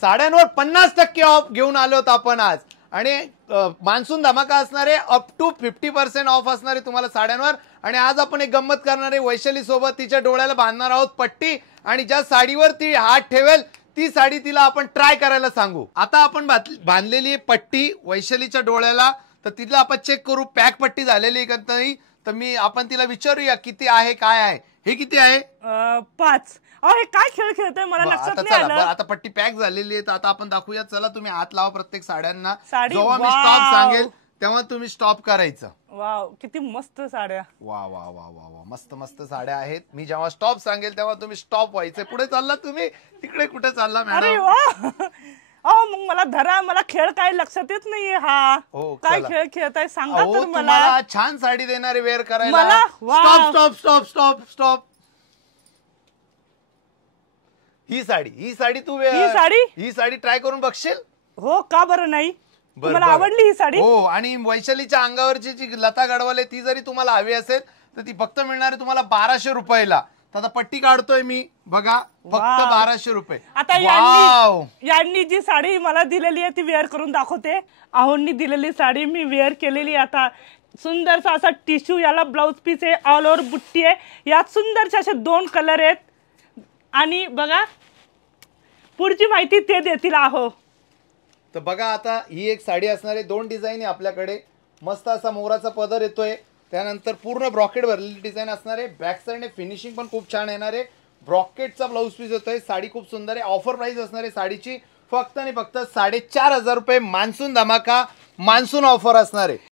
साड्यांवर 50% of घेऊन आलो आपण आज आणि मान्सून धमाका असणारे अप टू 50% ऑफ असणारे तुम्हाला साड्यांवर। आणि आज आपण एक गंमत करणारे वैशाली सोबत तिच्या डोळ्याला बांधणार आहोत पट्टी आणि ज्या साडीवर ती हात ठेवेल ती साडी तिला आपण ट्राय करायला सांगू। आता आपण बांधलेली पट्टी वैशालीच्या डोळ्याला, तर तिला आपण चेक करू पॅक पट्टी झालेली का नाही। तर आपण तिला विचारूया किती आहे काय आहे। हे किती आहे? 5। हे काय खेळ खेळतोय मला लक्षात नाही आलं। आता पट्टी पॅक झालेली आहे तर आता आपण दाखवूया। चला तुम्ही हात लावा प्रत्येक साड्यांना, जेव्हा मी स्टॉप सांगेल तेव्हा तुम्ही स्टॉप करायचं। वाव किती मस्त साड्या, वा वा वा वा वा मस्त मस्त साड्या आहेत। मी जेव्हा स्टॉप सांगेल तेव्हा तुम्ही स्टॉप व्हायचं। पुढे चालला तुम्ही, तिकडे कुठे चालला मॅडम? मग मला धरा, मला खेळ काय लक्षात येत नाहीये। हा काय खेळ खेळताय सांगा तर मला। छान साडी देणारे वेअर करायला। मला stop stop stop stop stop. ही साडी तू ही साडी ट्राय करून बघशील? हो का बरं नाही, तुम्हाला आवडली ही साडी? हो, आणि वैशालीच्या अंगावरची जी लता गडवाले ती जरी तुम्हाला हवी असेल तर ती फक्त मिळणार आहे तुम्हाला 1200 रुपयाला। आता पट्टी काढतोय मी बघा, फक्त 1200 रुपये। आता यांनी जी साडी मला दिलेली आहे ती वेअर करून दाखवते। आहोंनी दिलेली साडी मी वेअर केलेली। आता सुंदरसा असा टिश्यू, याला ब्लाउज पीस आहे, ऑल ओव्हर बुट्टी आहे, यात सुंदरसे असे 2 कलर आहेत। आणि बघा पुढची माहिती ते देतील। आहो तर बघा आता ही एक साडी असणार आहे, 2 डिझाईन आहे आपल्याकडे। मस्त असा मोराचा पदर येतोय, त्यानंतर पूर्ण ब्रॉकेट भरलेली डिझाईन असणार आहे। बॅक साइडने फिनिशिंग पण खूप छान येणार आहे। ब्रॉकेटचा ब्लाउज पीस येतोय, साडी खूप सुंदर आहे। ऑफर प्राइस असणार आहे साडीची फक्त आणि फक्त 4500 रुपये। मान्सून धमाका, मान्सून ऑफर असणार आहे।